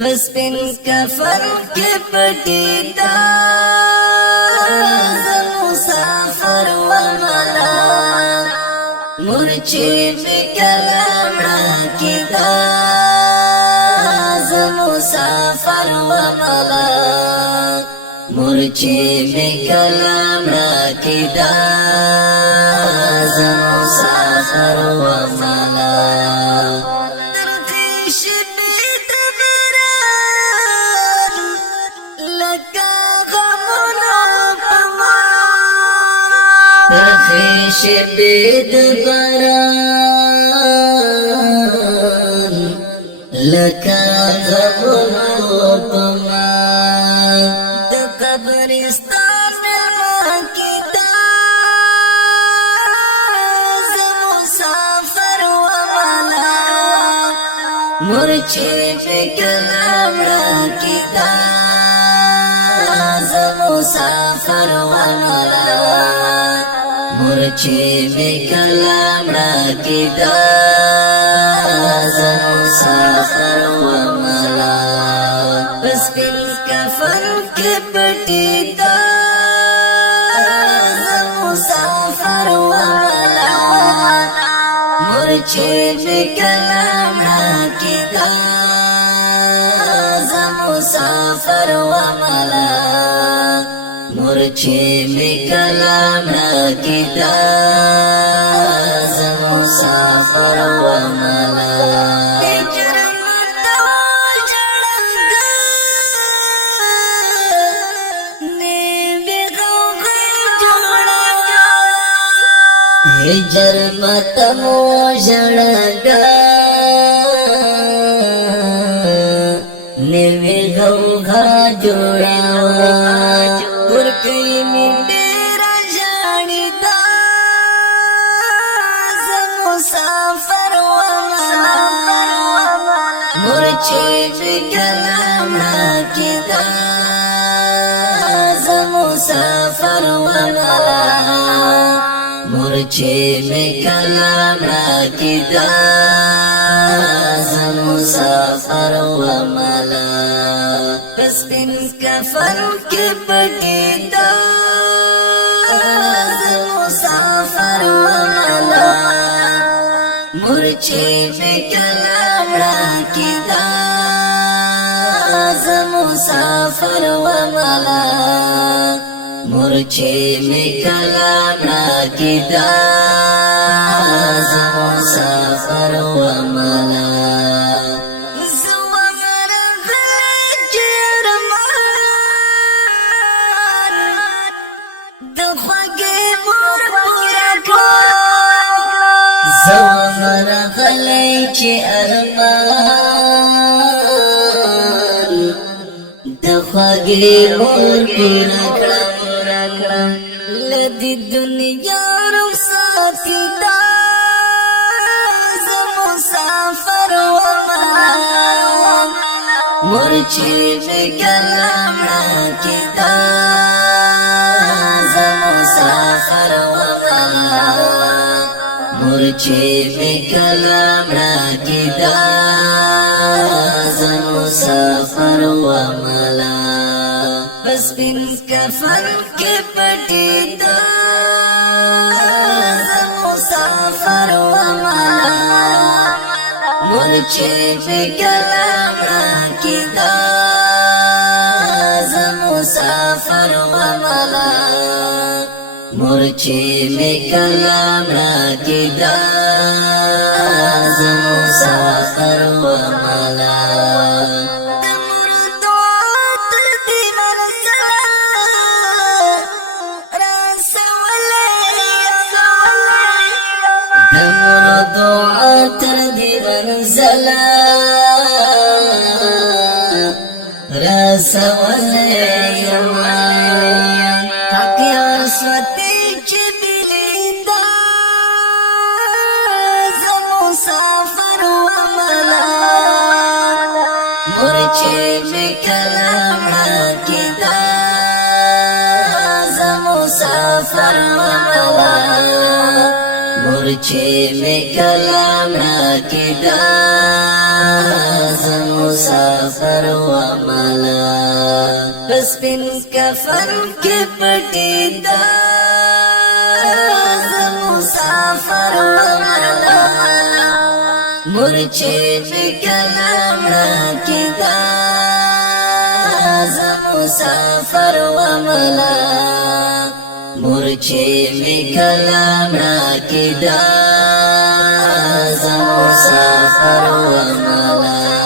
پسپن کفن کے پٹی دا مسافر و ملا مرچی بکلام راکی دا مسافر و ملا مرچی بکلام راکی دا مسافر و ملا شبید بران لکا غبنو پما د قبرستان ملما کی دا مسافر و ملا مرچی بکلام را کی دا مسافر و ملا مرچی بکلام راکی دا مسافر و ملا پسپن کفن کے پٹی دا مسافر و ملا مرچی بکلام راکی دا مسافر و ملا مرچی بکلام راکی دا مسافر و ملا هجر متمو جڑگا نوی غوغا جوڑاوا ورکی من دیر جانی دا مسافر و ملا مرچی بکلام راکی دا مسافر و ملا مرچی بکلام راکی دا مسافر و ملا پسپن کفن کے پٹی دا مسافر و ملا مرچی بکلام راکی دا مسافر و ملا مرچی بکلام راکی دا مسافر و ملا زوامر غلی چی ارمان دخواگی مور پورا کرم لدی دنیا رخصاتی دا مسافر و ملا مرچی بکلام راکی دا مسافر و ملا مرچی بکلام راکی دا مسافر و ملا پسپن کفن کے پٹی دا مسافر و ملا مرچی بکلام راکی دا مسافر و ملا مرچی بکلام راکی دا مسافر و ملا دمر دعا تردی منزلا رسول یمان حقی عصوتی چی بلیدا مسافر و ملا مرچی بکلام راکی دا مسافر و ملا مرچی بکلام راکی دا مسافر وملا پسپن کفن کی پٹی دا مسافر وملا مرچے میں کلامنا کی دا مسافر وملا مرچے میں کلامنا کی دا مسافر وملا